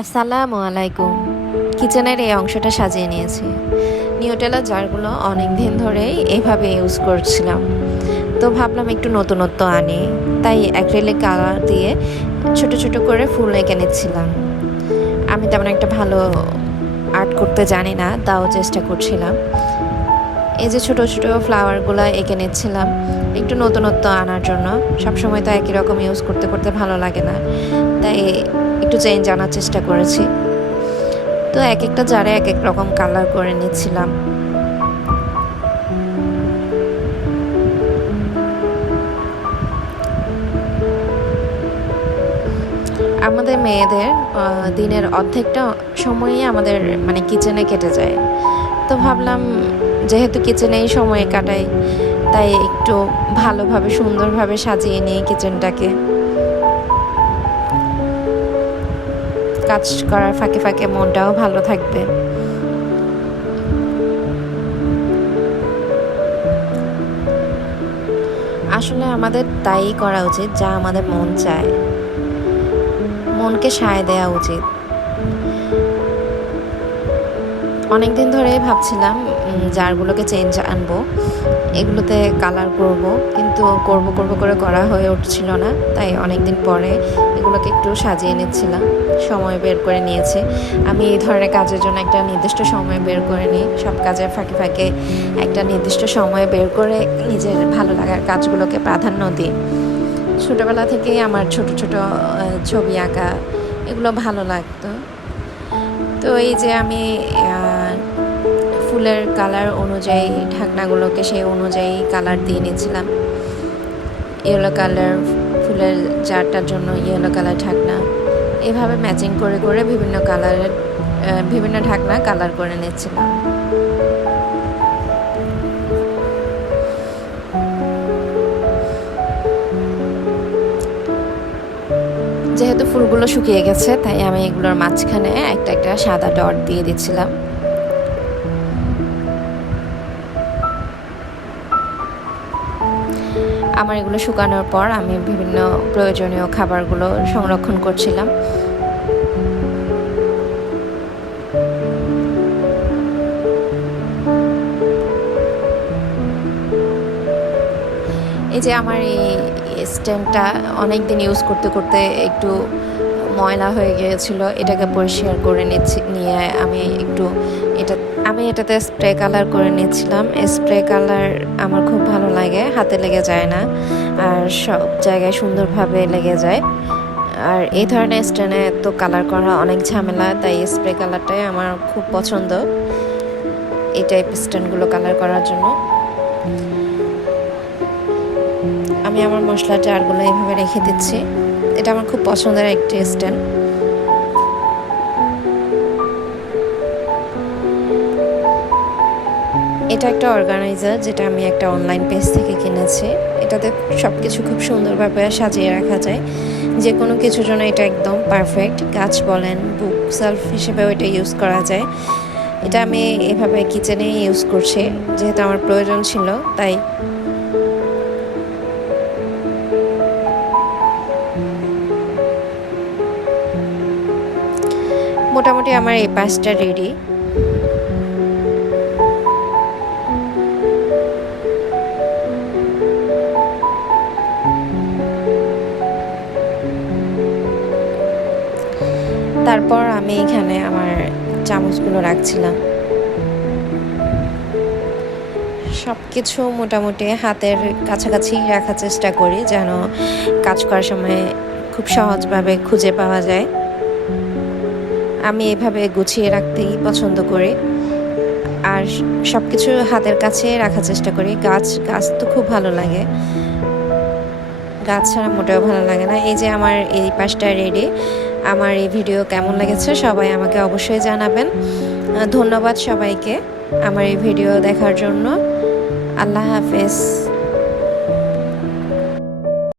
আসসালামু আলাইকুম। কিচেনের এই অংশটা সাজিয়ে নিয়েছি। নিউটেলা জারগুলো অনেক দিন ধরেই এভাবে ইউজ করছিলাম, তো ভাবলাম একটু নতুনত্ব আনি, তাই অ্যাক্রিলিক কালার দিয়ে ছোট ছোট করে ফুল এঁকে নিচ্ছিলাম। আমি তেমন একটা ভালো আর্ট করতে জানি না, তাও চেষ্টা করছিলাম। এই যে ছোট ছোট ফ্লাওয়ারগুলো এঁকে নিচ্ছিলাম একটু নতুনত্ব আনার জন্য। সবসময় তো একই রকম ইউজ করতে করতে ভালো লাগে না, তাই একটু চেঞ্জ আনার চেষ্টা করেছি। তো এক একটা জারে এক এক রকম কালার করে নিচ্ছিলাম। আমাদের মেয়েদের দিনের অর্ধেকটা সময়ই আমাদের কিচেনে কেটে যায়, তো ভাবলাম যেহেতু কিচেনেই সময় কাটাই, তাই একটু ভালোভাবে সুন্দরভাবে সাজিয়ে নিই কিচেনটাকে। কাজ করার ফাঁকে ফাঁকে মনটাও ভালো থাকবে। আসলে আমাদের তাই করা উচিত, যা আমাদের মন চায়, মনকে সায় দেওয়া উচিত। অনেকদিন ধরেই ভাবছিলাম জারগুলোকে চেঞ্জ আনবো, এগুলোতে কালার করব, কিন্তু করব করে করা হয়ে উঠছিল না। তাই অনেকদিন পরে এগুলোকে একটু সাজিয়ে নিচ্ছিলাম, সময় বের করে নিয়েছি। আমি এই ধরনের কাজের জন্য একটা নির্দিষ্ট সময় বের করে নিই, সব কাজের ফাঁকে ফাঁকে একটা নির্দিষ্ট সময় বের করে নিজের ভালো লাগার কাজগুলোকে প্রাধান্য দিই। ছোটোবেলা থেকেই আমার ছোট ছোট ছবি আঁকা এগুলো ভালো লাগতো। তো এই যে আমি ফুলের কালার অনুযায়ী ঢাকনাগুলোকে সেই অনুযায়ী কালার দিয়ে নিয়েছিলাম। ইয়েলো কালার ফুলের জারটার জন্য ইয়েলো কালার ঢাকনা, এভাবে ম্যাচিং করে করে বিভিন্ন কালারের বিভিন্ন ঢাকনা কালার করে নিচ্ছিলাম। যেহেতু ফুলগুলো শুকিয়ে গেছে, তাই আমি এগুলোর মাঝখানে একটা একটা সাদা ডট দিয়ে দিচ্ছিলাম। আমার এগুলো শুকানোর পর আমি বিভিন্ন প্রয়োজনীয় খাবারগুলো সংরক্ষণ করছিলাম। এই যে আমার এই স্ট্যান্ডটা অনেক দিন ইউজ করতে করতে একটু ময়লা হয়ে গিয়েছিল, এটাকে পরিষ্কার করে নিয়ে আমি এটাতে স্প্রে কালার করে নিচ্ছিলাম। স্প্রে কালার আমার খুব ভালো লাগে, হাতে লেগে যায় না, আর সব জায়গায় সুন্দরভাবে লেগে যায়। আর এই ধরনের স্ট্যান্ডে তো কালার করা অনেক ঝামেলা, তাই স্প্রে কালারটাই আমার খুব পছন্দ এই টাইপ স্ট্যান্ডগুলো কালার করার জন্য। আমি আমার মশলার জারগুলো এইভাবে রেখে দিচ্ছি। এটা আমার খুব পছন্দের একটি স্ট্যান্ড। এটা একটা অর্গানাইজার, যেটা আমি একটা অনলাইন পেজ থেকে কিনেছি। এটাতে সব কিছু খুব সুন্দরভাবে সাজিয়ে রাখা যায়, যে কোনো কিছুর জন্য এটা একদম পারফেক্ট। গাছ বলেন, বুক সেলফ হিসেবেও এটা ইউজ করা যায়। এটা আমি এভাবে কিচেনে ইউজ করছি, যেহেতু আমার প্রয়োজন ছিল, তাই। মোটামুটি আমার এই পাঁচটা রেডি। তারপর আমি এখানে আমার চামচগুলো রাখছিলাম। সব কিছু মোটামুটি হাতের কাছাকাছি রাখার চেষ্টা করি, যেন কাজ করার সময় খুব সহজভাবে খুঁজে পাওয়া যায়। আমি এভাবে গুছিয়ে রাখতেই পছন্দ করি, আর সব কিছু হাতের কাছে রাখার চেষ্টা করি। গাছ তো খুব ভালো লাগে, গাছ ছাড়া মোটেও ভালো লাগে না। এই যে আমার এই পাঁচটা রেডি। আমার এই ভিডিও কেমন লেগেছে সবাই আমাকে অবশ্যই জানাবেন। ধন্যবাদ সবাইকে আমার এই ভিডিও দেখার জন্য। আল্লাহ হাফেজ।